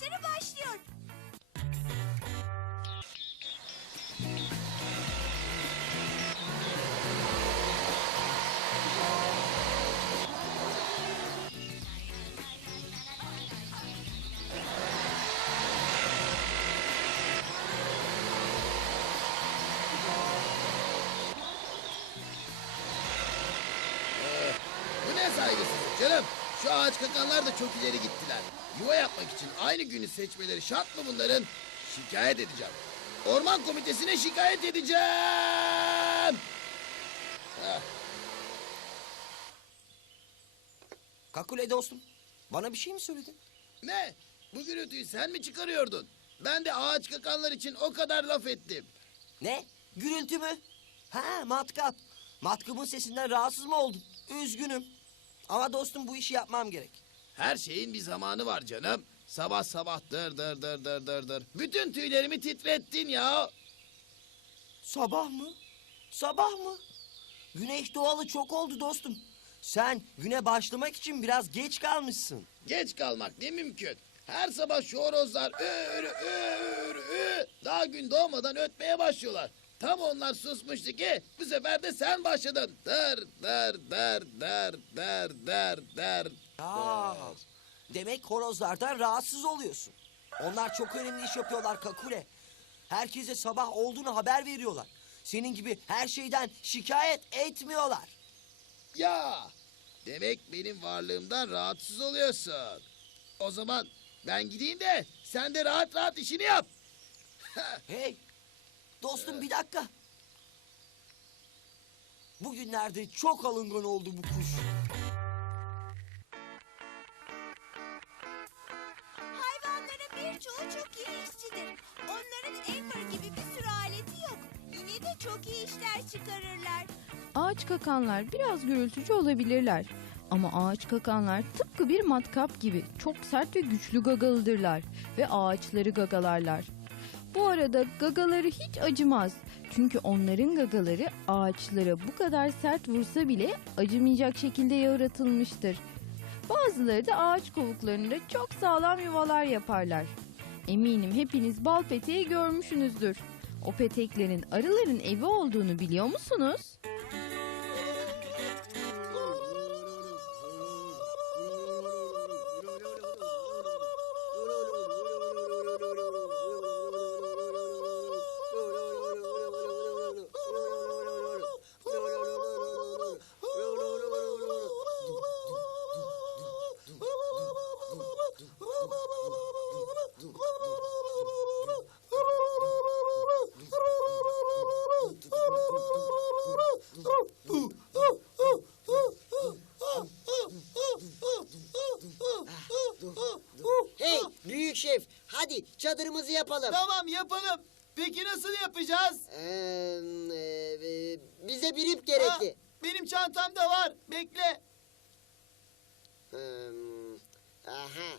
ve arkadaşları başlıyor. Bu ne saygısızlık canım? Şu ağaç kakanlar da çok ileri gittiler. Yuva yapmak için aynı günü seçmeleri şart mı bunların? Şikayet edeceğim. Orman komitesine şikayet edeceğim. Heh, Kakule dostum. Bana bir şey mi söyledin? ne? Bu gürültüyü sen mi çıkarıyordun? Ben de ağaç kakanlar için o kadar laf ettim. Ne? Gürültü mü? Ha matkap. Matkabın sesinden rahatsız mı oldun? Üzgünüm. Ama dostum bu işi yapmam gerek. Her şeyin bir zamanı var canım. Sabah sabah dır dır dır dır dır dır. Bütün tüylerimi titrettin ya. Sabah mı? Sabah mı? Güneş doğalı çok oldu dostum. Sen güne başlamak için biraz geç kalmışsın. Geç kalmak ne mümkün. Her sabah şu horozlar ür ür ür daha gün doğmadan ötmeye başlıyorlar. Tam onlar susmuştu ki bu sefer de sen başladın. Der der der der der der der. Aa, demek horozlardan rahatsız oluyorsun. Onlar çok önemli iş yapıyorlar Kakule. Herkese sabah olduğunu haber veriyorlar. Senin gibi her şeyden şikayet etmiyorlar. Ya demek benim varlığımdan rahatsız oluyorsun. O zaman ben gideyim de sen de rahat rahat işini yap. Hey, dostum bir dakika. Bugünlerde çok alıngan oldu bu kuş. Birçoğu çok iyi işçidir. Onların Elmer gibi bir sürü aleti yok. Yine de çok iyi işler çıkarırlar. Ağaç kakanlar biraz gürültücü olabilirler. Ama ağaç kakanlar tıpkı bir matkap gibi çok sert ve güçlü gagalıdırlar ve ağaçları gagalarlar. Bu arada gagaları hiç acımaz. Çünkü onların gagaları ağaçlara bu kadar sert vursa bile acımayacak şekilde yaratılmıştır. Bazıları da ağaç kovuklarında çok sağlam yuvalar yaparlar. Eminim hepiniz bal peteği görmüşsünüzdür. O peteklerin arıların evi olduğunu biliyor musunuz? Çadırımızı yapalım. Tamam yapalım. Peki nasıl yapacağız? Ee, e, bize bir ip gerekli. Ha, benim çantamda var. Bekle. Hmm, aha.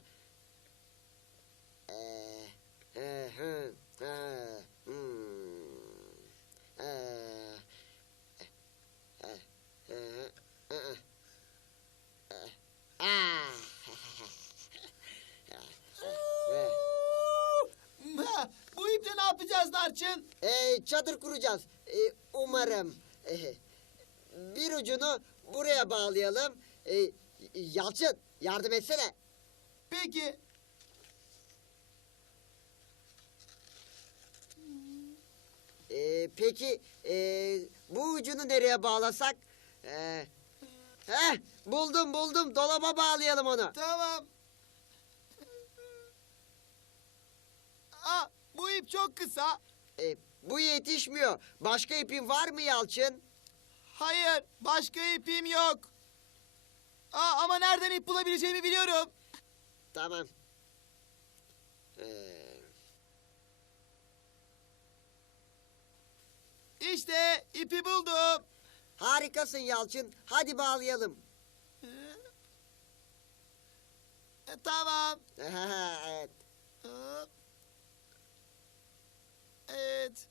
Ee, hı, hı, hı, hmm. Ee, e, e, hı, hı, hı. Ee, ah. Ha, bu iple ne yapacağız Narçın? Ee, çadır kuracağız. Ee, umarım. Ee, bir ucunu buraya bağlayalım. Ee, Yalçın yardım etsene. Peki. Ee, peki ee, bu ucunu nereye bağlasak? Ee, heh, buldum buldum dolaba bağlayalım onu. Tamam. Aa, bu ip çok kısa. Ee, bu yetişmiyor. Başka ipin var mı Yalçın? Hayır, başka ipim yok. Aa, ama nereden ip bulabileceğimi biliyorum. Tamam. Ee, İşte ipi buldum. harikasın Yalçın. Hadi bağlayalım. Tamam. evet. Evet.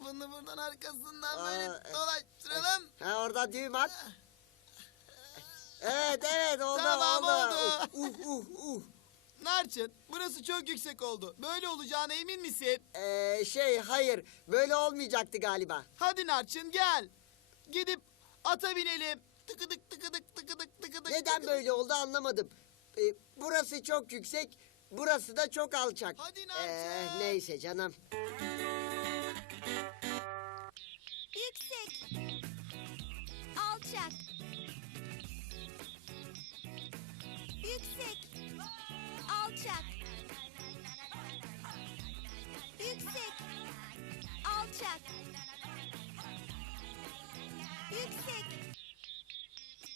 Bunu buradan arkasından böyle Aa, e- dolaştıralım. Ha orada düğüm at. Evet evet oldu Tamam, oldu. oldu. Uh uh uh. Narçın, burası çok yüksek oldu. Böyle olacağına emin misin? Ee, şey hayır böyle olmayacaktı galiba. Hadi Narçın gel. Gidip ata binelim. Tıkıdık tıkıdık tıkıdık tıkıdık. Neden tıkıdık. böyle oldu anlamadım. Ee, burası çok yüksek, burası da çok alçak. Hadi Narcı. Ee, neyse canım. Alçak. Yüksek. Alçak. Yüksek. Alçak. Yüksek.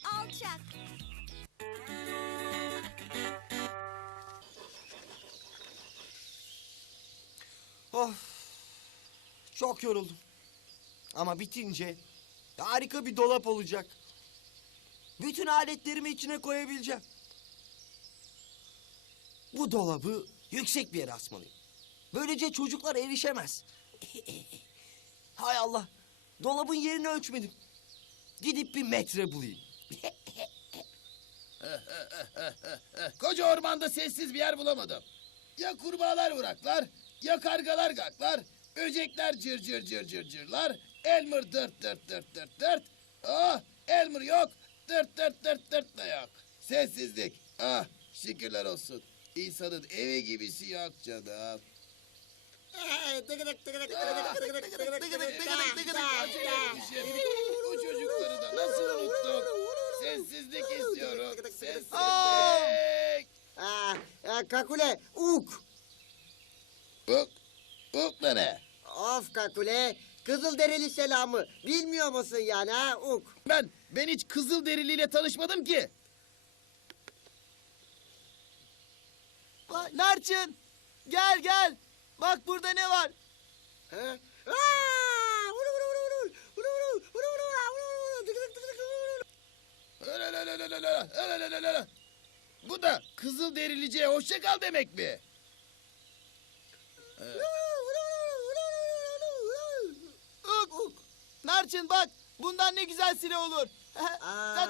Alçak. Of. Çok yoruldum. Ama bitince harika bir dolap olacak. Bütün aletlerimi içine koyabileceğim. Bu dolabı yüksek bir yere asmalıyım. Böylece çocuklar erişemez. Hay Allah. Dolabın yerini ölçmedim. Gidip bir metre bulayım. Koca ormanda sessiz bir yer bulamadım. Ya kurbağalar uğraklar, ya kargalar gaklar, böcekler cır cır cır cır cırlar, Elmer dırt dırt dırt dırt dırt. Ah, Elmer yok, dırt dırt dırt dırt da yok. Sessizlik. Ah, şükürler olsun. İnsanın evi gibisi yok canım. Bu çocukları da nasıl unuttum? Sessizlik istiyorum. Sessizlik. Aa, e, kakule, uk. Uk, Ukları. Of Kakule. Kızılderili selamı. Bilmiyor musun yani ha Uk? Ben, ben hiç Kızılderili'yle tanışmadım ki. Bak, Narçın. Gel gel. Bak burada ne var? Ha? Bu da Kızılderilici'ye hoşça kal demek mi? Ee, Narçın bak bundan ne güzel silah olur. Aa.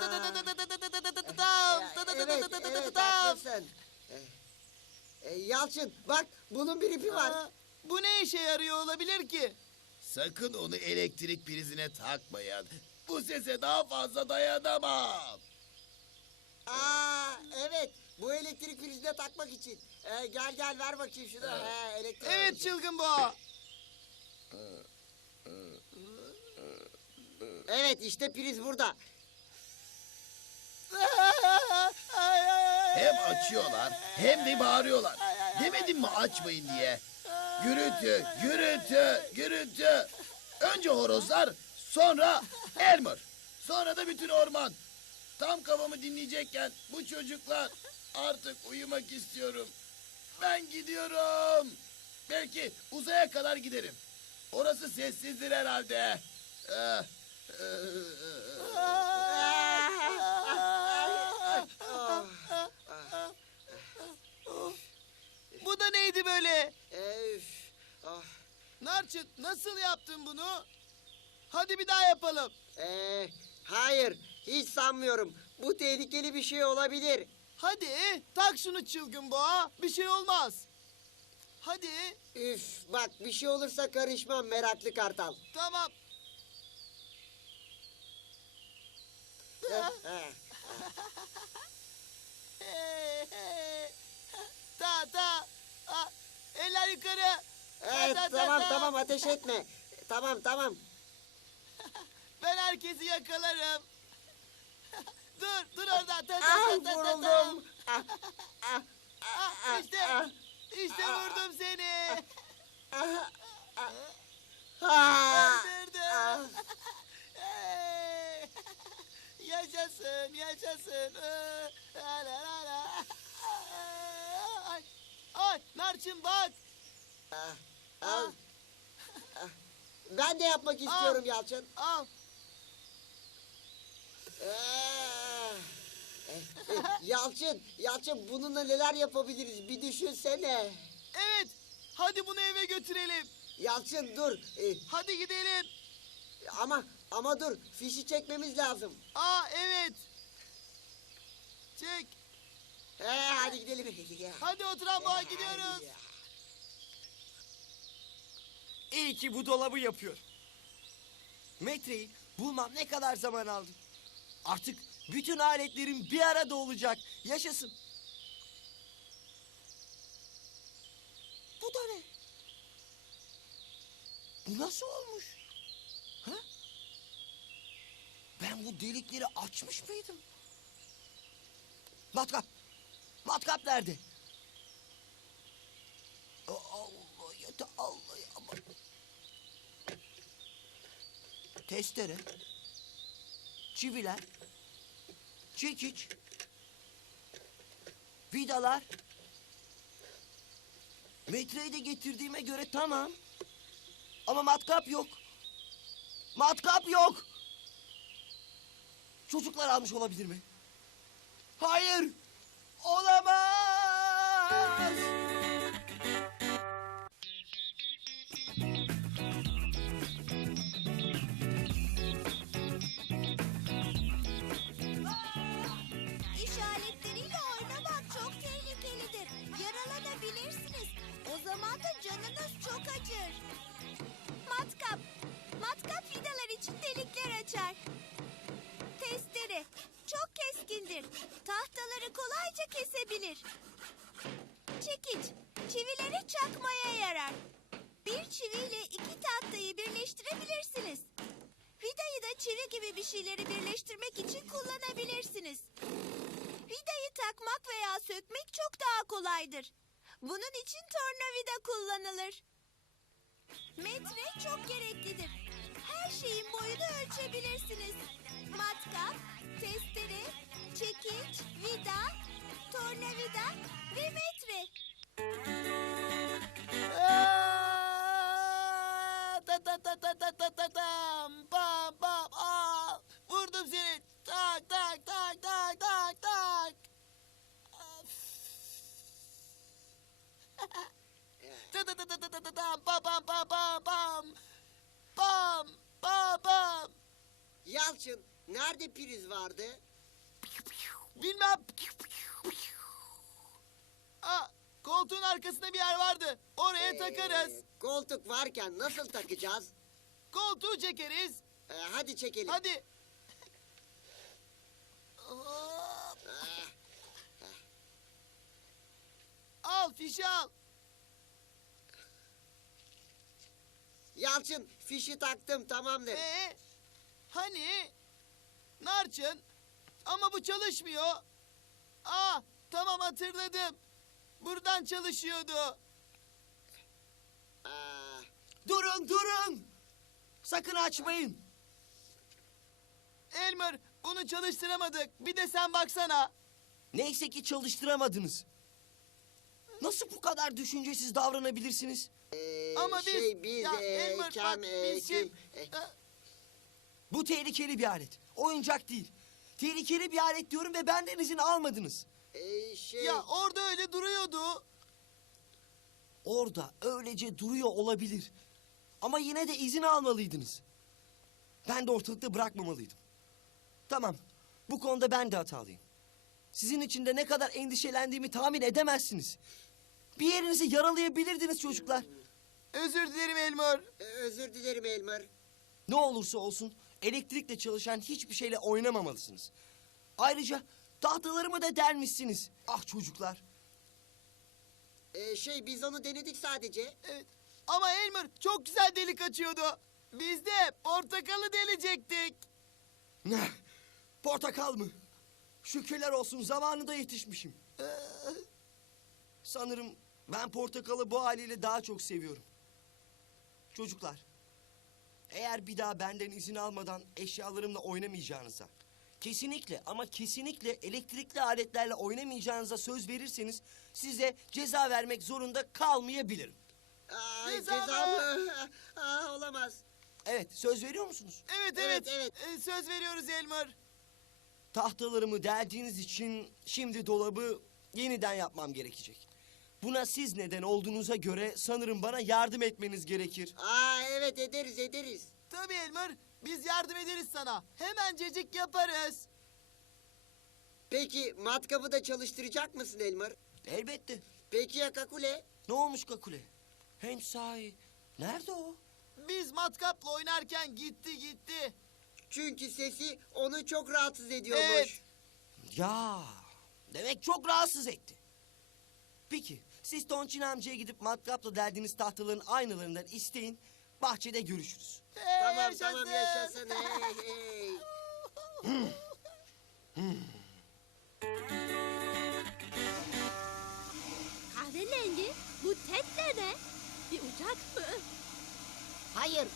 Yalçın bak bunun bir ipi var. Bu ne işe yarıyor olabilir ki? Sakın onu elektrik prizine takmayın. Bu sese daha fazla dayanamam. Aa evet bu elektrik prizine takmak için. Ee, gel gel ver bakayım şunu. Ha, elektrik Evet prizi. çılgın boğa. Ee, Evet işte priz burada. Hem açıyorlar hem de bağırıyorlar. Demedim mi açmayın diye. Gürültü, gürültü, gürültü. Önce horozlar, sonra Elmer. Sonra da bütün orman. Tam kafamı dinleyecekken bu çocuklar artık uyumak istiyorum. Ben gidiyorum. Belki uzaya kadar giderim. Orası sessizdir herhalde. Ah. Bu da neydi böyle? Üf. Ah. Nasıl yaptın bunu? Hadi bir daha yapalım. Ee, hayır hiç sanmıyorum. Bu tehlikeli bir şey olabilir. Hadi tak şunu çılgın boğa. Bir şey olmaz. Hadi Üf bak bir şey olursa karışmam meraklı kartal. tamam. ta ta. Ah, eller yukarı. Evet Ta, ta, ta, tamam ta. tamam ateş etme. Tamam tamam. Ben herkesi yakalarım. dur dur orada. Ta, ta, Ah ta, ta, ta, ta. vuruldum. Ah, işte, ah, işte vurdum seni. ah, ah. Ah, Öldürdüm. ah. Hey! yaşasın, yaşasın. Ee, la, la, la, la. Ay, ay, Narçın bak. Ah, ah. Ah. Ben de yapmak istiyorum Yalçın. Al. Ah. Eh, eh, Yalçın, Yalçın bununla neler yapabiliriz bir düşünsene. Evet. Hadi bunu eve götürelim. Yalçın dur. Ee, Hadi gidelim. ama ama dur fişi çekmemiz lazım. Aa evet. Çek. He hadi gidelim. Hadi o tramvaya gidiyoruz. İyi ki bu dolabı yapıyor. Metreyi bulmam ne kadar zaman aldı. Artık bütün aletlerim bir arada olacak. Yaşasın. Bu da ne? Bu nasıl olmuş? Ha? Ben bu delikleri açmış mıydım? Matkap. Matkap nerede? Allah da Allah ya. aman. Testere. Çiviler. Çekiç. Vidalar. Metreyi de getirdiğime göre tamam. Ama matkap yok. Matkap yok. Çocuklar almış olabilir mi? Hayır. Olamaz. Zaman da canınız çok acır. Matkap. Matkap vidalar için delikler açar. Testere. Çok keskindir. Tahtaları kolayca kesebilir. Çekiç. Çivileri çakmaya yarar. Bir çiviyle iki tahtayı birleştirebilirsiniz. Vidayı da çivi gibi bir şeyleri birleştirmek için kullanabilirsiniz. Vidayı takmak veya sökmek çok daha kolaydır. Bunun için tornavida kullanılır. Metre çok gereklidir. Her şeyin boyunu ölçebilirsiniz. Matkap, testere, çekiç, vida, tornavida ve metre. Aa, Ta ta ta ta ta ta ta tam. Bam bam. Aa, vurdum seni. Tak tak tak tak tak tak. Of. Bam bam bam bam bam. Bam bam bam. Yalçın nerede priz vardı? Bilmem. Aa, koltuğun arkasında bir yer vardı. Oraya takarız. Ee, koltuk varken nasıl takacağız? Koltuğu çekeriz. Ee, hadi çekelim. Hadi. Hop. Al fişi al. Yalçın fişi taktım tamamdır. Ee, hani? Narçın. Ama bu çalışmıyor. Aa, tamam hatırladım. Buradan çalışıyordu. Aa, Durun durun. Sakın açmayın. Elmer, bunu çalıştıramadık. Bir de sen baksana. Neyse ki çalıştıramadınız. Nasıl bu kadar düşüncesiz davranabilirsiniz? Ee, Ama biz... şey biz ya ee, Elmer, Kem, bak, ee, biz kim, kim? ee, Ee, Bu tehlikeli bir alet. Oyuncak değil. Tehlikeli bir alet diyorum ve benden izin almadınız. ee, şey Ya orada öyle duruyordu. Orada öylece duruyor olabilir. Ama yine de izin almalıydınız. Ben de ortalıkta bırakmamalıydım. Tamam. Bu konuda ben de hatalıyım. Sizin için de ne kadar endişelendiğimi tahmin edemezsiniz. Bir yerinizi yaralayabilirdiniz çocuklar. Özür dilerim Elmer. ee, özür dilerim Elmer. Ne olursa olsun elektrikle çalışan hiçbir şeyle oynamamalısınız. Ayrıca tahtalarımı da delmişsiniz. Ah çocuklar. Ee, şey biz onu denedik sadece. Evet. Ama Elmer çok güzel delik açıyordu. Biz de portakalı delecektik. Ne? Portakal mı? Şükürler olsun zamanında yetişmişim. Ee, sanırım ben portakalı bu haliyle daha çok seviyorum. Çocuklar, eğer bir daha benden izin almadan eşyalarımla oynamayacağınıza, kesinlikle ama kesinlikle elektrikli aletlerle oynamayacağınıza söz verirseniz size ceza vermek zorunda kalmayabilirim. Aa, Ceza ceza mı? Aa, olamaz. Evet, söz veriyor musunuz? Evet Evet, evet. evet. Ee, söz veriyoruz Elmer. Tahtalarımı deldiğiniz için şimdi dolabı yeniden yapmam gerekecek. Buna siz neden olduğunuza göre sanırım bana yardım etmeniz gerekir. Aa evet ederiz ederiz. Tabii Elmer. Biz yardım ederiz sana. Hemencecik yaparız. Peki matkabı da çalıştıracak mısın Elmer? Elbette. Peki ya Kakule? Ne olmuş Kakule? Hem sahi. Nerede o? Biz matkapla oynarken gitti gitti. Çünkü sesi onu çok rahatsız ediyormuş. Evet. Ya. Demek çok rahatsız etti. Peki siz Tonçin amcaya gidip matkapla deldiğiniz tahtaların aynılarından isteyin. Bahçede görüşürüz. Hey, Tamam yaşasın. tamam yaşasın hey hey. Kahverengi bu tet ne? Bir uçak mı? Hayır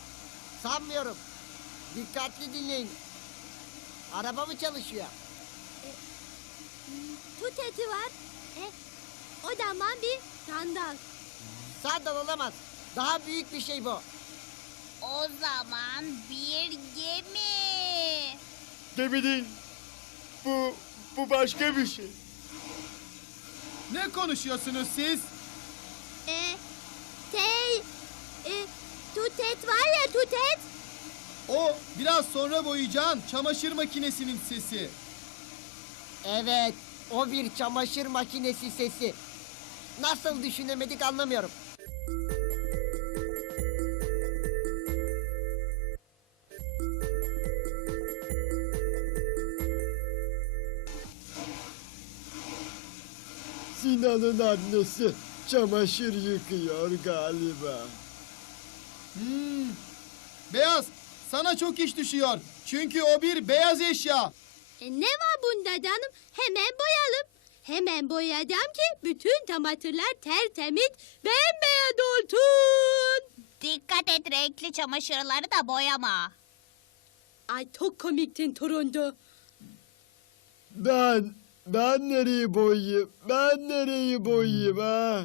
sanmıyorum. Dikkatli dinleyin. Araba mı çalışıyor? Tut eti var. E, o zaman bir sandal. Sandal olamaz. Daha büyük bir şey bu. O zaman bir gemi. Gemi değil. Bu, bu başka bir şey. Ne konuşuyorsunuz siz? E, şey, e, tutet var ya tutet. O biraz sonra boyayacağın çamaşır makinesinin sesi. Evet, o bir çamaşır makinesi sesi. Nasıl düşünemedik anlamıyorum. Sinan'ın annesi çamaşır yıkıyor galiba. Hmm. Beyaz, sana çok iş düşüyor. Çünkü o bir beyaz eşya. E, ne var bunda canım? Hemen. Hemen boyayacağım ki bütün tamatırlar tertemiz bembeyaz olsun. Dikkat et renkli çamaşırları da boyama. Ay çok komiktin turuncu. Ben, ben nereyi boyayayım? Ben nereyi boyayayım ha?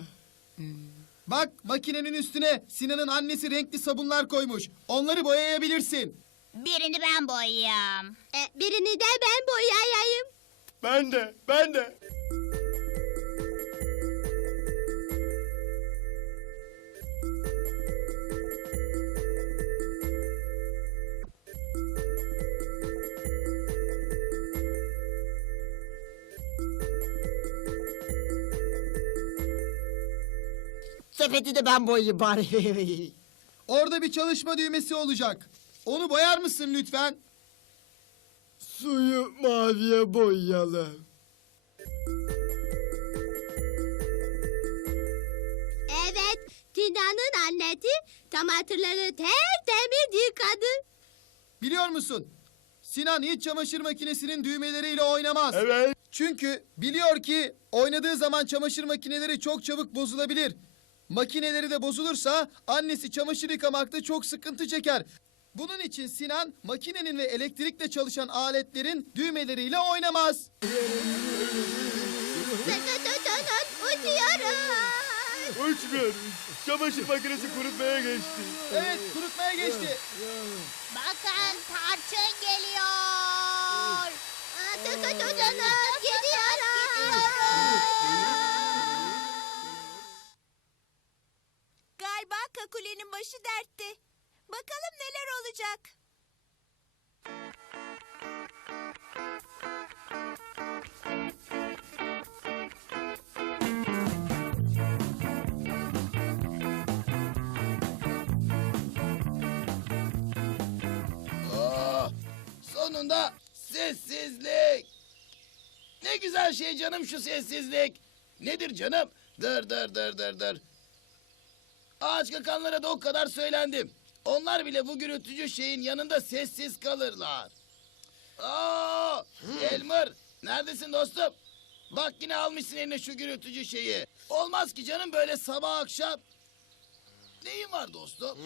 Bak makinenin üstüne Sinan'ın annesi renkli sabunlar koymuş. Onları boyayabilirsin. Birini ben boyayayım. E, birini de ben boyayayım. Ben de, ben de. Sepeti de ben boyayayım bari. Orada bir çalışma düğmesi olacak. Onu boyar mısın lütfen? Suyu maviye boyayalım. Tina'nın annesi tamatırları tertemiz yıkadı. Biliyor musun? Sinan hiç çamaşır makinesinin düğmeleriyle oynamaz. Evet. Çünkü biliyor ki oynadığı zaman çamaşır makineleri çok çabuk bozulabilir. Makineleri de bozulursa annesi çamaşır yıkamakta çok sıkıntı çeker. Bunun için Sinan makinenin ve elektrikle çalışan aletlerin düğmeleriyle oynamaz. Uçuyoruz. Uçmuyoruz. Çamaşır makinesi kurutmaya geçti. Evet kurutmaya geçti. Bakın tarçın geliyor. Galiba Kakule'nin başı dertte. Bakalım neler olacak. Sonunda sessizlik. Ne güzel şey canım şu sessizlik. Nedir canım? Dır dır dır dır dır. Ağaç kakanlara da o kadar söylendim. Onlar bile bu gürültücü şeyin yanında sessiz kalırlar. Aa, Elmer, neredesin dostum? Bak yine almışsın eline şu gürültücü şeyi. Olmaz ki canım böyle sabah akşam. Neyin var dostum?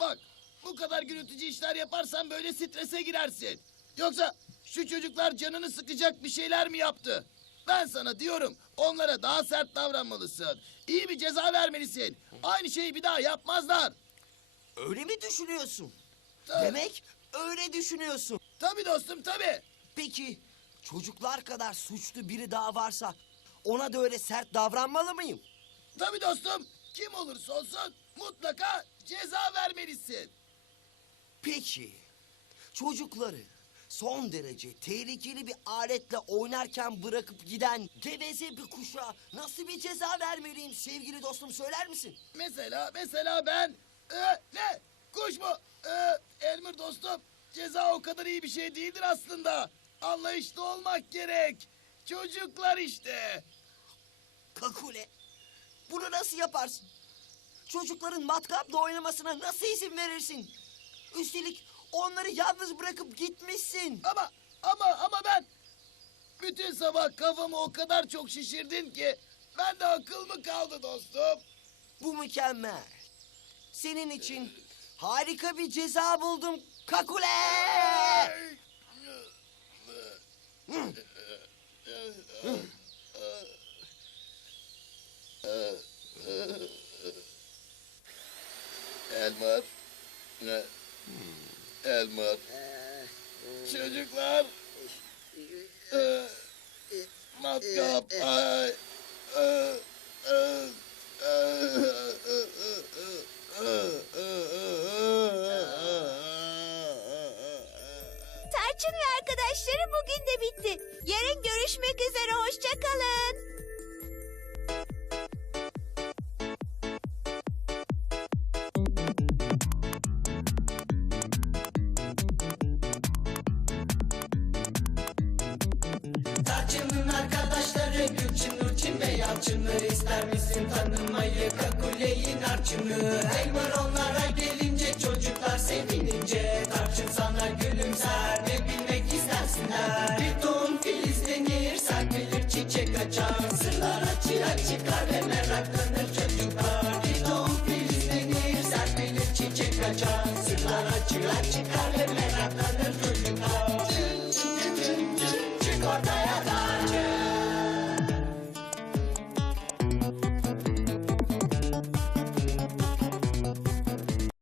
Bak bu kadar gürültücü işler yaparsan böyle strese girersin. Yoksa şu çocuklar canını sıkacak bir şeyler mi yaptı? Ben sana diyorum onlara daha sert davranmalısın. İyi bir ceza vermelisin. Aynı şeyi bir daha yapmazlar. Öyle mi düşünüyorsun? Tabii. Demek öyle düşünüyorsun. Tabii dostum tabii. Peki çocuklar kadar suçlu biri daha varsa ona da öyle sert davranmalı mıyım? Tabii dostum. Kim olursa olsun mutlaka ceza vermelisin. Peki çocukları son derece tehlikeli bir aletle oynarken bırakıp giden geveze bir kuşa nasıl bir ceza vermeliyim sevgili dostum söyler misin? Mesela mesela ben Ee, ne kuş mu? Ee, Elmir dostum ceza o kadar iyi bir şey değildir aslında. Anlayışlı olmak gerek. Çocuklar işte. Kakule bunu nasıl yaparsın? Çocukların matkapla oynamasına nasıl izin verirsin? Üstelik onları yalnız bırakıp gitmişsin. Ama ama ama ben bütün sabah kafamı o kadar çok şişirdin ki ben de akıl mı kaldı dostum? Bu mükemmel. Senin için harika bir ceza buldum Kakule. Elmer. Ne? Elmer. Çocuklar. Matkap. Tarçın ve arkadaşları bugün de bitti. Yarın görüşmek üzere. Hoşçakalın. Tarçının Narçın'ı Elmer onlara gelince çocuklar sevinince Tarçın sana gülümser ne bilmek istersinler? Bir tohum filizlenir serpilir çiçek açar Sırlar açığa çıkar ve meraklanır çocuklar